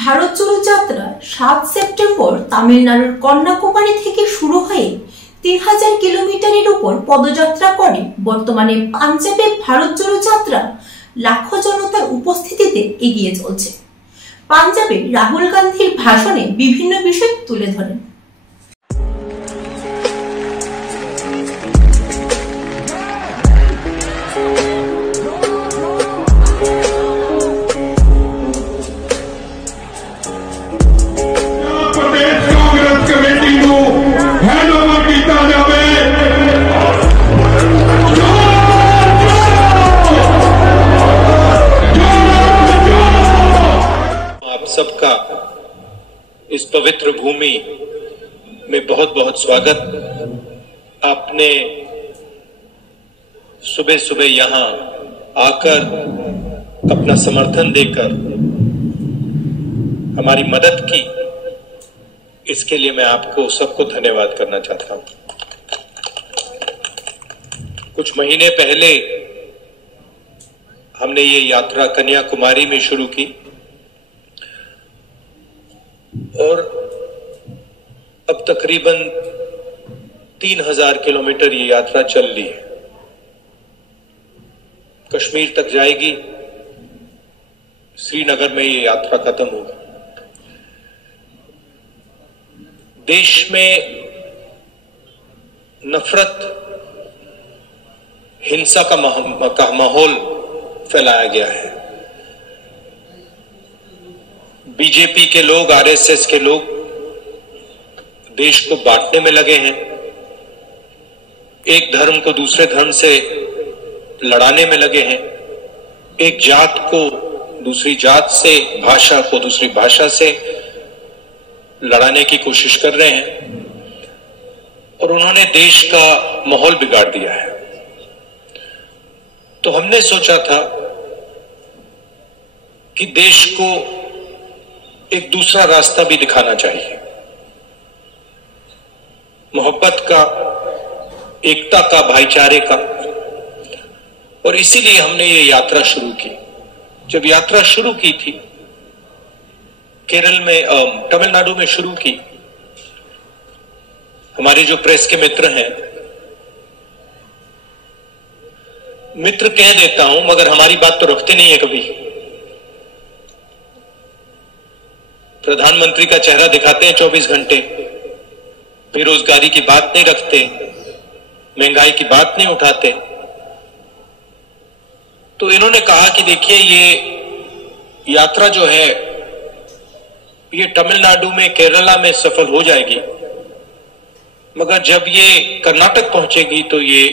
ভারত জোড়ো যাত্রা 7 সেপ্টেম্বর তামিলনাড়ুর কন্যাকুমারী থেকে শুরু হয়ে 3000 কিলোমিটারের উপর পদযাত্রা করে বর্তমানে পাঞ্জাবে ভারত জোড়ো যাত্রা লাখো জনতার উপস্থিতিতে এগিয়ে চলছে। পাঞ্জাবে রাহুল গান্ধীর ভাষণে বিভিন্ন বিষয় তুলে ধরেন। सबका इस पवित्र भूमि में बहुत बहुत स्वागत। आपने सुबह सुबह यहां आकर अपना समर्थन देकर हमारी मदद की, इसके लिए मैं आपको सबको धन्यवाद करना चाहता हूं। कुछ महीने पहले हमने ये यात्रा कन्याकुमारी में शुरू की और अब तकरीबन 3000 किलोमीटर ये यात्रा चल ली है। कश्मीर तक जाएगी, श्रीनगर में ये यात्रा खत्म होगी। देश में नफरत, हिंसा का माहौल फैलाया गया है। बीजेपी के लोग, आरएसएस के लोग देश को बांटने में लगे हैं, एक धर्म को दूसरे धर्म से लड़ाने में लगे हैं, एक जात को दूसरी जात से, भाषा को दूसरी भाषा से लड़ाने की कोशिश कर रहे हैं और उन्होंने देश का माहौल बिगाड़ दिया है। तो हमने सोचा था कि देश को एक दूसरा रास्ता भी दिखाना चाहिए, मोहब्बत का, एकता का, भाईचारे का। और इसीलिए हमने ये यात्रा शुरू की। जब यात्रा शुरू की थी केरल में, तमिलनाडु में शुरू की, हमारे जो प्रेस के मित्र हैं, मित्र कह देता हूं मगर हमारी बात तो रखते नहीं है कभी। प्रधानमंत्री का चेहरा दिखाते हैं 24 घंटे, बेरोजगारी की बात नहीं रखते, महंगाई की बात नहीं उठाते। तो इन्होंने कहा कि देखिए ये यात्रा जो है ये तमिलनाडु में, केरला में सफल हो जाएगी, मगर जब ये कर्नाटक पहुंचेगी तो ये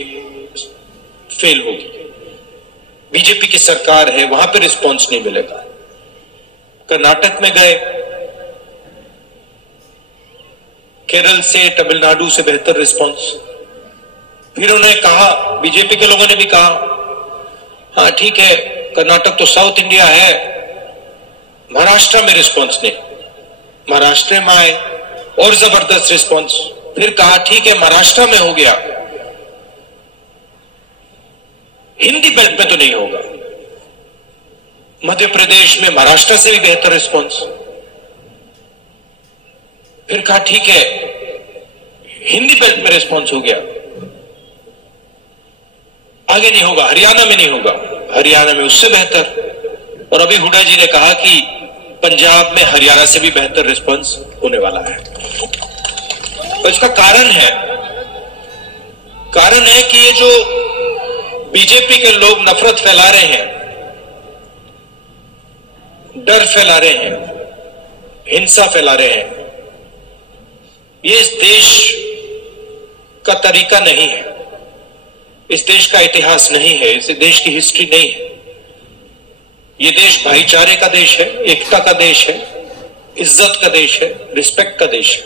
फेल होगी। बीजेपी की सरकार है, वहां पे रिस्पॉन्स नहीं मिलेगा। कर्नाटक में गए, केरल से, तमिलनाडु से बेहतर रिस्पांस। फिर उन्होंने कहा, बीजेपी के लोगों ने भी कहा, हाँ ठीक है कर्नाटक तो साउथ इंडिया है, महाराष्ट्र में रिस्पांस नहीं। महाराष्ट्र में आए और जबरदस्त रिस्पांस। फिर कहा ठीक है महाराष्ट्र में हो गया, हिंदी बेल्ट में तो नहीं होगा। मध्य प्रदेश में महाराष्ट्र से भी बेहतर रिस्पांस। फिर कहा ठीक है हिंदी बेल्ट में रिस्पांस हो गया, आगे नहीं होगा, हरियाणा में नहीं होगा, हरियाणा में उससे बेहतर। और अभी हुड्डा जी ने कहा कि पंजाब में हरियाणा से भी बेहतर रिस्पांस होने वाला है। तो इसका कारण है कि ये जो बीजेपी के लोग नफरत फैला रहे हैं, डर फैला रहे हैं, हिंसा फैला रहे हैं, ये इस देश का तरीका नहीं है, इस देश का इतिहास नहीं है, इस देश की हिस्ट्री नहीं है। ये देश भाईचारे का देश है, एकता का देश है, इज्जत का देश है, रिस्पेक्ट का देश है।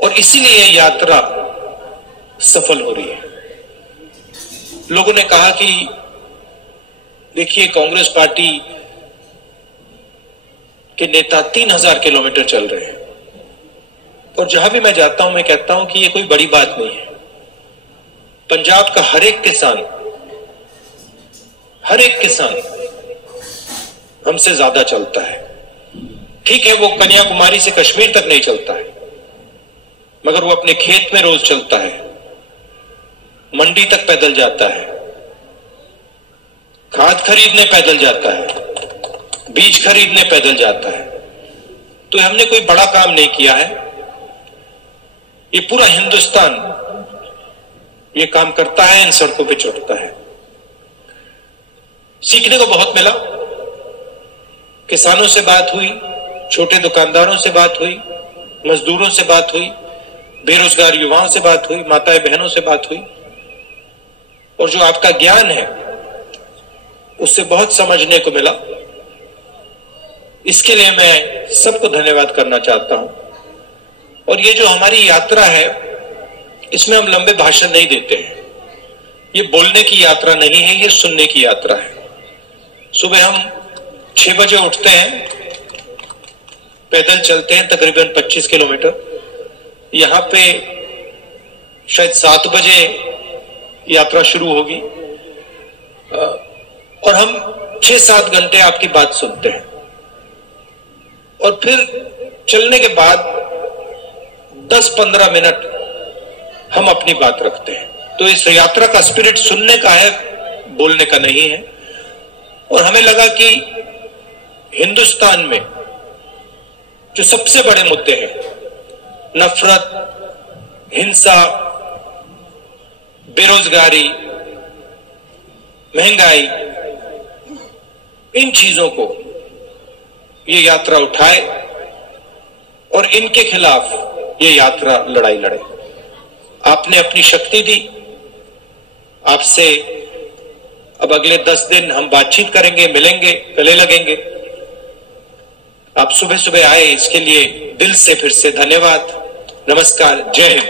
और इसीलिए ये यात्रा सफल हो रही है। लोगों ने कहा कि देखिए कांग्रेस पार्टी के नेता 3000 किलोमीटर चल रहे हैं, और जहां भी मैं जाता हूं मैं कहता हूं कि ये कोई बड़ी बात नहीं है। पंजाब का हर एक किसान हमसे ज्यादा चलता है। ठीक है, वो कन्याकुमारी से कश्मीर तक नहीं चलता है, मगर वो अपने खेत में रोज चलता है, मंडी तक पैदल जाता है, खाद खरीदने पैदल जाता है, बीज खरीदने पैदल जाता है। तो हमने कोई बड़ा काम नहीं किया है, ये पूरा हिंदुस्तान ये काम करता है, इन सड़कों पे चढ़ता है। सीखने को बहुत मिला। किसानों से बात हुई, छोटे दुकानदारों से बात हुई, मजदूरों से बात हुई, बेरोजगार युवाओं से बात हुई, माताएं बहनों से बात हुई, और जो आपका ज्ञान है उससे बहुत समझने को मिला। इसके लिए मैं सबको धन्यवाद करना चाहता हूं। और ये जो हमारी यात्रा है, इसमें हम लंबे भाषण नहीं देते हैं। ये बोलने की यात्रा नहीं है, ये सुनने की यात्रा है। सुबह हम 6 बजे उठते हैं, पैदल चलते हैं तकरीबन 25 किलोमीटर। यहां पे शायद 7 बजे यात्रा शुरू होगी, और हम 6-7 घंटे आपकी बात सुनते हैं। और फिर चलने के बाद 10-15 मिनट हम अपनी बात रखते हैं। तो इस यात्रा का स्पिरिट सुनने का है, बोलने का नहीं है। और हमें लगा कि हिंदुस्तान में जो सबसे बड़े मुद्दे हैं, नफरत, हिंसा, बेरोजगारी, महंगाई, इन चीजों को ये यात्रा उठाए और इनके खिलाफ ये यात्रा लड़ाई लड़े। आपने अपनी शक्ति दी। आपसे अब अगले 10 दिन हम बातचीत करेंगे, मिलेंगे, गले लगेंगे। आप सुबह सुबह आए, इसके लिए दिल से फिर से धन्यवाद। नमस्कार, जय हिंद।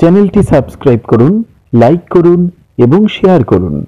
চ্যানেলটি সাবস্ক্রাইব করুন, লাইক করুন এবং শেয়ার করুন।